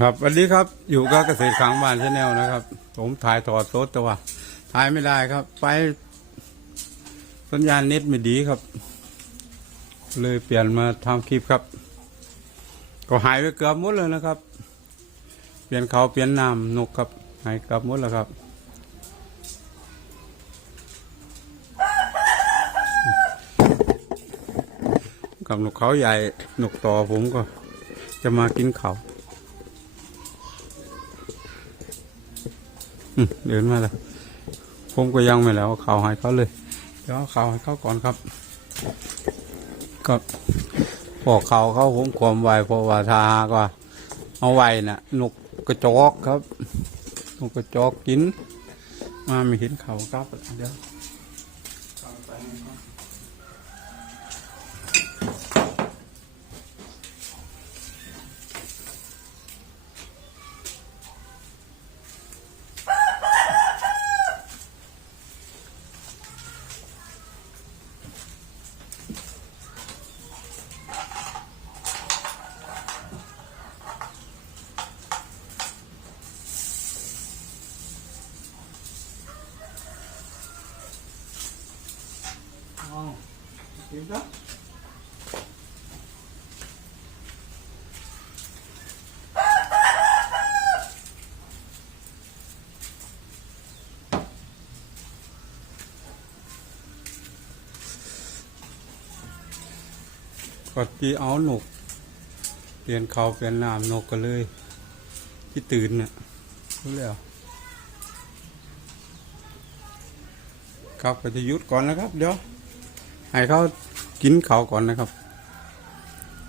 ครับวันนี้ครับอยู่กับเกษตรขังบ้านชาแนลนะครับ ผมถ่ายถอดสดแต่ว่าถ่ายไม่ได้ครับ ไปสัญญาณเน็ตไม่ดีครับ เลยเปลี่ยนมาทำคลิปครับ ก็หายไปเกือบหมดเลยนะครับ เปลี่ยนเขาเปลี่ยนน้ำนกครับหายเกือบหมดแล้วครับกับนกเขาใหญ่นกต่อผมก็จะมากินเขาอืม เดินมาแล้วผมก็ยังไม่แล้วเขาหายเขาเลยเดี๋ยวเอาเขาให้เขาก่อนครับก็พอเขาเขาผมความไวเพราะว่าทากว่าเอาไว้น่ะนกกระจอกครับนกกระจอกกิน มาไม่เห็นเขาครับเดี๋ยว อ๋อกินครับ กดที่เอาหนก เปลี่ยนเขาเปลี่ยนน้ำนกก็เลย ที่ตื่นน่ะรู้แล้วครับก็จะยุดก่อนนะครับ เดี๋ยวให้เขากินเขาก่อนนะครับ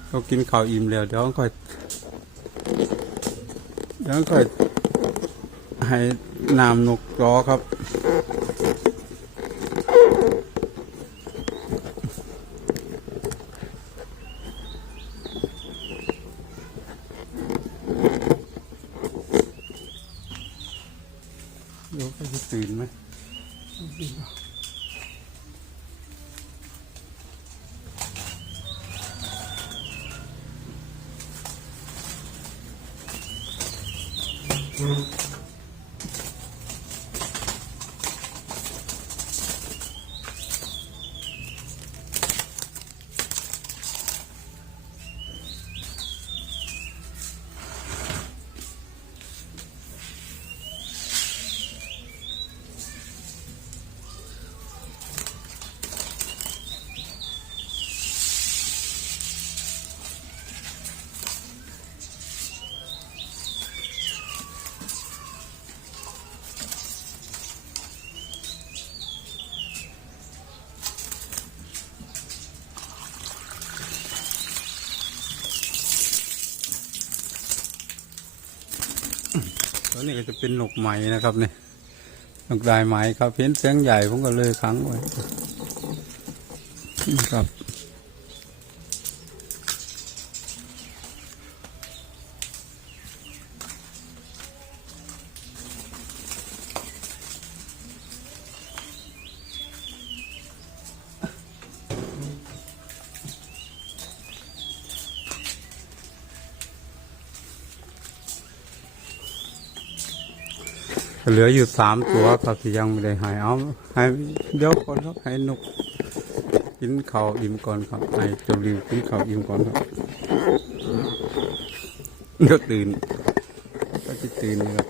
เขากินเขาอิ่มแล้วเดี๋ยวค่อยเดี๋ยวค่อยให้น้ำนกรอครับ Thank mm -hmm. you. ตัวนี้ก็จะเป็นหนกไหมนะครับเนี่ยนกดายไหมครับเห็นเสียงใหญ่ผมก็เลยขังไว้ครับ เหลืออยู่สามตัวครับที่ยังไม่ได้หายเอาให้เดี๋ยวก่อนครับให้นกกินข้าวอิ่มก่อนครับให้เจาลิวกินข้าวอิ่มก่อนครับเดี๋ยวตื่น ก็จะตื่นครับ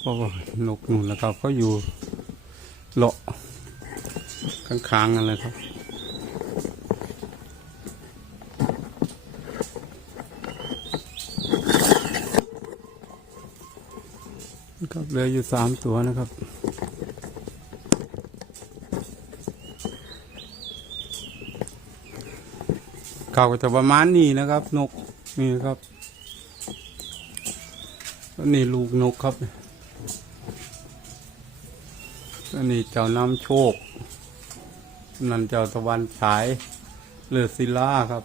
เพราะว่านกนู่นแล้วครับเขาอยู่เลาะข้างๆนั่นแหละครับ ครับเหลืออยู่สามตัวนะครับข่าก็จะประมาณนี้นะครับ นกนี่ครับนี่ลูกนกครับแล้วนี่เจ้าน้ำโชค นั่นเจ้าตะวันฉาย เลือศิลาครับ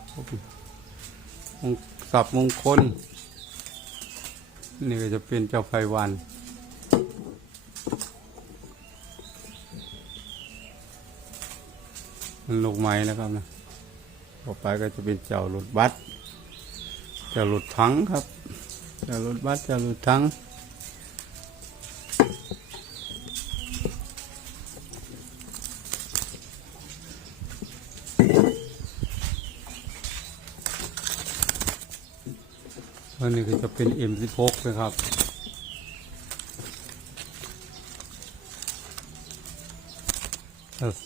มงสับมงคล นี่ก็จะเป็นเจ้าไฟวัน มัน ลูกไม้นะครับนะต่อไปก็จะเป็นเจ้าหลุดบัสเจ้าหลุดถังครับเจะรถบัสจะรถทั้งอันนี้ก็จะเป็น M16 นะครับ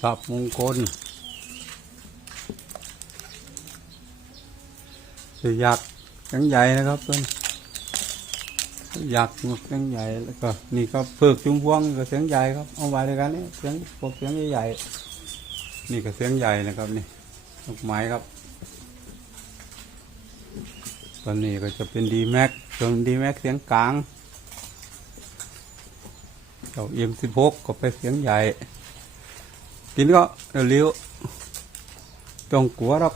สับมงคล จะยักษ์ยังใหญ่นะครับต้นยักษ์ยังใหญ่แล้วก็นี่ก็เพิกจุงพวงก็เสียงใหญ่ครับเอาไว้ด้วยกันนี่เสียงพวกเสียงใหญ่ๆนี่ก็เสียงใหญ่นะครับนี่ลูกไม้ครับตอนนี้ก็จะเป็นดีแม็กส่วนดีแม็กเสียงกลางเจ้าเอ็มสิบหกก็ไปเสียงใหญ่ กินก็เร็วๆต้องกลัวหรอก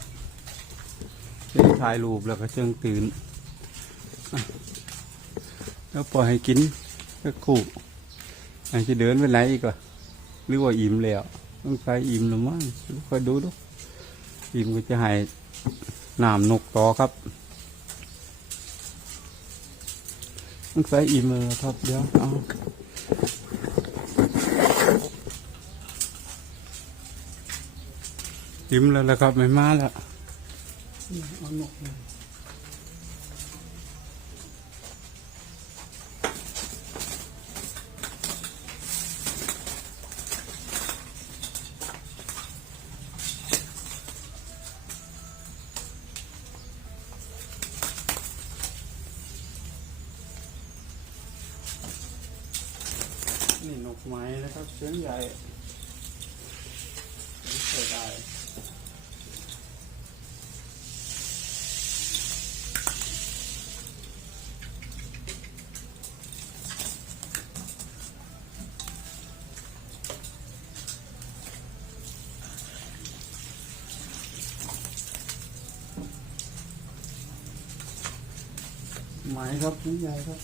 ถ่ายรูปแล้วก็เชิงตื่น แล้วปล่อยให้กินก็คู่อันจะเดินไปไหนอีกอะหรือว่าอิ่มแล้ว ต้องใส่อิ่มหรือมั้งคอยดูดู อิ่มก็จะให้น้ำนกต่อครับ ต้องใส่อิ่มเลยครับเดี๋ยวเอาอิ่มแล้วละครับไม่มาแล้ว เอานกเลยนี่นกไม้นะครับเสียงใหญ่เสียงใช้ได้ หม้ครับเสียงใหญ่ครับ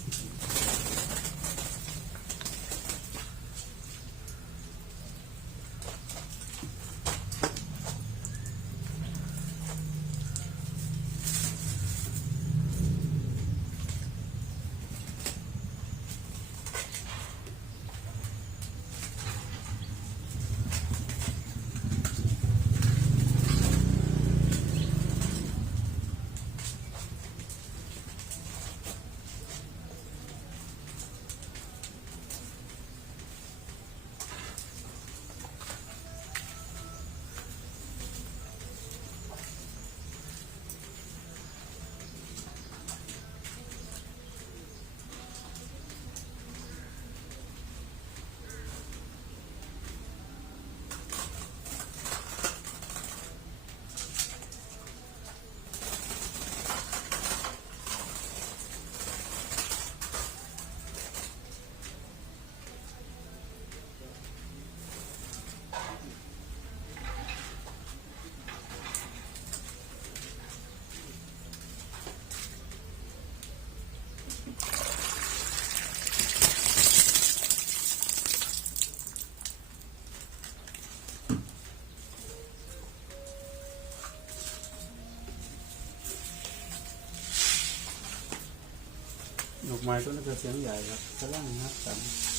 ไม้ต้นนั้นจะเสียงใหญ่ครับกระล่างนับกันหม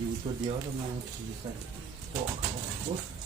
อยู่ตัวเดียวทำไมขี่ใส่เกาะเขา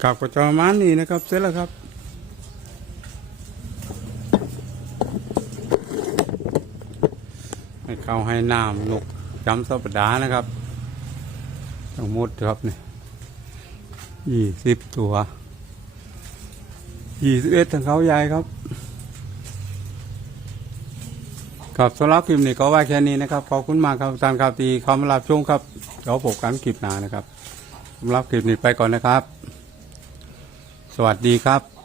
โอ๊ยครับก็จะประมาณนี้นะครับ เสร็จแล้วครับให้เขาให้น้ำนกจำสัปดาห์นะครับทั้งหมดครับนี่ยี่สิบตัวยี่สิบเอ็ดทางเขาใหญ่ครับครับสำหรับคลิปนี้ก็ไว้แค่นี้นะครับขอบคุณมากครับอาจารย์ครับที่เข้ามารับชมครับเดี๋ยวพบกันคลิปหน้านะครับสำหรับคลิปนี้ไปก่อนนะครับ สวัสดีครับ